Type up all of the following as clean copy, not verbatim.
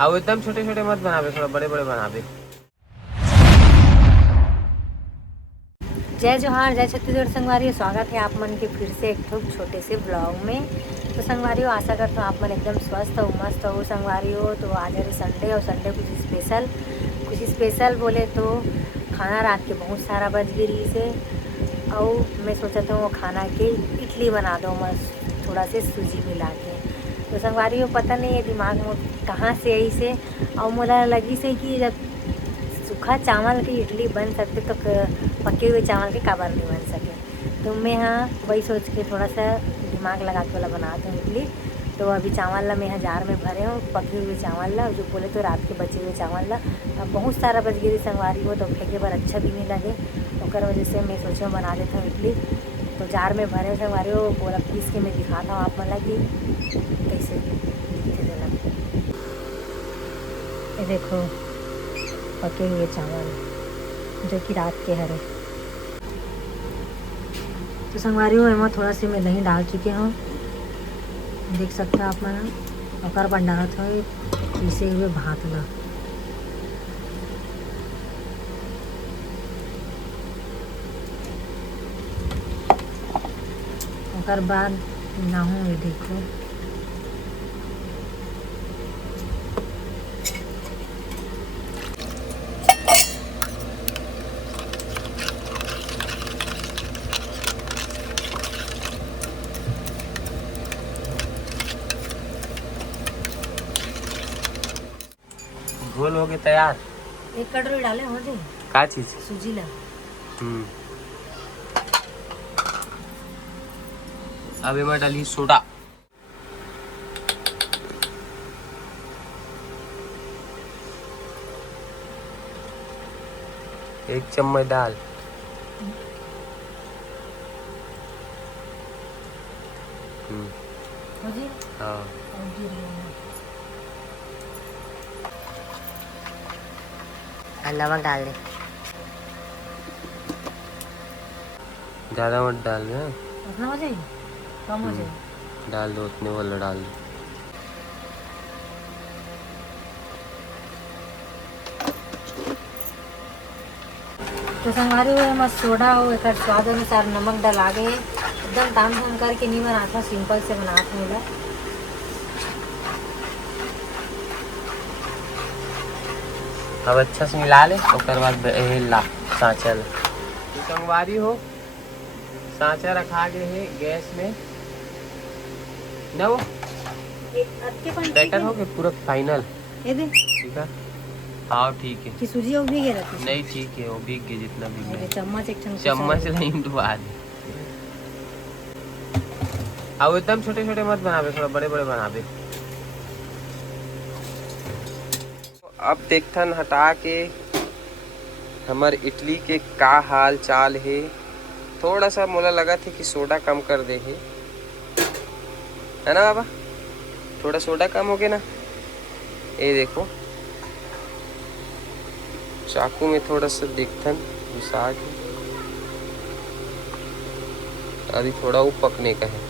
अब एकदम छोटे छोटे मत बनावे, थोड़ा बड़े बड़े बनावे। जय जोहार, जय छत्तीसगढ़ संगवारी। स्वागत है आप मन के फिर से एक ठो छोटे से ब्लॉग में। तो संगवारियों आशा करता हूँ आप मन एकदम स्वस्थ हो, मस्त हो संगवारियों। तो आज है संडे और संडे कुछ स्पेशल बोले तो खाना रात के बहुत सारा बच गई से। और मैं सोचा था वो खाना के इडली बना दो मस्त, थोड़ा से सूजी मिला के। तो संगवारियों पता नहीं है दिमाग में कहाँ से आई से, और मुझे लगी से कि जब सूखा चावल की इडली बन सकते तो पके हुए चावल के काबर नहीं बन सके। तो मैं हाँ वही सोच के थोड़ा सा दिमाग लगा के वाला बनाती हूँ इडली। तो अभी चावल ला मैं यहाँ जार में भरे हूँ, पके हुए चावल ला, जो बोले तो रात के बचे हुए चावल ला। अब बहुत सारा बच गई संगवारी हो तो फेंके पर अच्छा भी नहीं लगे, और वजह से मैं सोचा बना देता हूँ इडली। तो जार में भरे संगवारी हो, बोला पीस के मैं दिखाता हूँ आप मतलब कि कैसे दिखते देना। ये देखो पके हुए चावल जो कि रात के हरे। तो संगवारी हूँ एम थोड़ा सी मैं दही डाल चुके हूँ, देख सकते हैं आप मन। और बन डालत हो पीसे हुए भात ला। और बाद नाहूँ ये देखो घोल हो गए तैयार। एक कटोरी डाले हो जाए का चीज? सूजी ला। अब मैं डाली सोडा। एक चम्मच डाल। हो जी। हाँ नमक डाल दे, ज्यादा मत डाल ना। उतना हो जाए कम हो जाए। डाल दो उतने वाला डाल दो। तो संगवारी हुए मस्त सोडा हो, एक स्वाद अनुसार नमक डला गए। एकदम ताम झाम करके नहीं बनाता, सिंपल से बनाते हैं। अब अच्छा से मिला ले, उसके बाद ला सांचा ला। संगवारी हो सांचा रखा गए है गैस में ना। वो बैटर हो गए पूरा फाइनल। ये दे ठीक है, हाँ ठीक है। कि सूजी वो भीगे रहती नहीं ठीक है, वो भीग गए जितना भीगना है। चम्मच एक चम्मच नहीं डुबा दे। अब एकदम छोटे छोटे मत बनावे, थोड़ा बड़े बड़े बनावे। अब देखथन हटा के हमार इडली के का हाल चाल है। थोड़ा सा मोला लगा था कि सोडा कम कर दे है ना बाबा? थोड़ा सोडा कम हो गया ना। ये देखो चाकू में थोड़ा सा देखथन घुसा के, अभी थोड़ा वो पकने का है।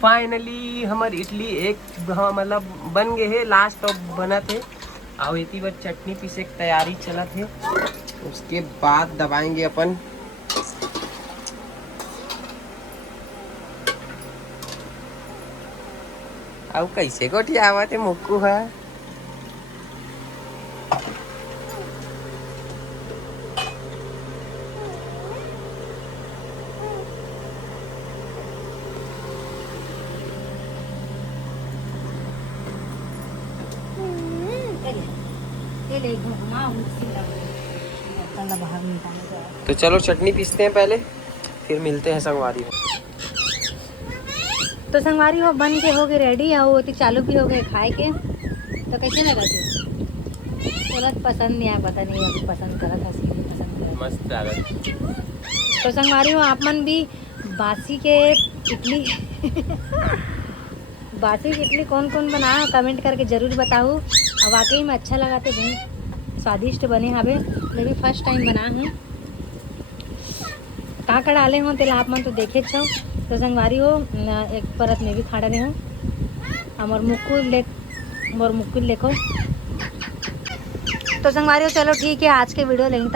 फाइनली हमारी इडली एक हाँ मतलब बन गए है, लास्ट ऑफ बना थे। और इतनी बार चटनी पीसे की तैयारी चला थे, उसके बाद दबाएंगे अपन। अब कैसे गोटिया आवा थे मुक्कू है। तो चलो चटनी पीसते हैं पहले, फिर मिलते हैं संगवारी में। तो संगवारी हो बन के हो गए रेडी, और वो चालू भी हो गए खाए के। तो कैसे लगा तू? तुरंत पसंद नहीं आया, पता नहीं अभी पसंद करा था पसंद करा। मस्त लगा। तो संगवारी हो आप मन भी बासी के इडली बासी की इडली कौन कौन बनाया कमेंट करके ज़रूर बताओ। और वाकई में अच्छा लगा तो बहुत स्वादिष्ट बने हवे। मैं भी फर्स्ट टाइम बना हूँ। का डाले हों तेल आप मन तो देखे छो। तो संगवारी हो एक परत में भी खा रहे हूँ। और मुकुल देखो। तो संगवारियों चलो ठीक है, आज के वीडियो यहीं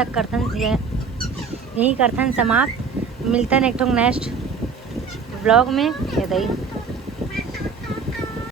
करथन समाप्त। मिलते हैं एक नेक्स्ट ब्लॉग में। ये दही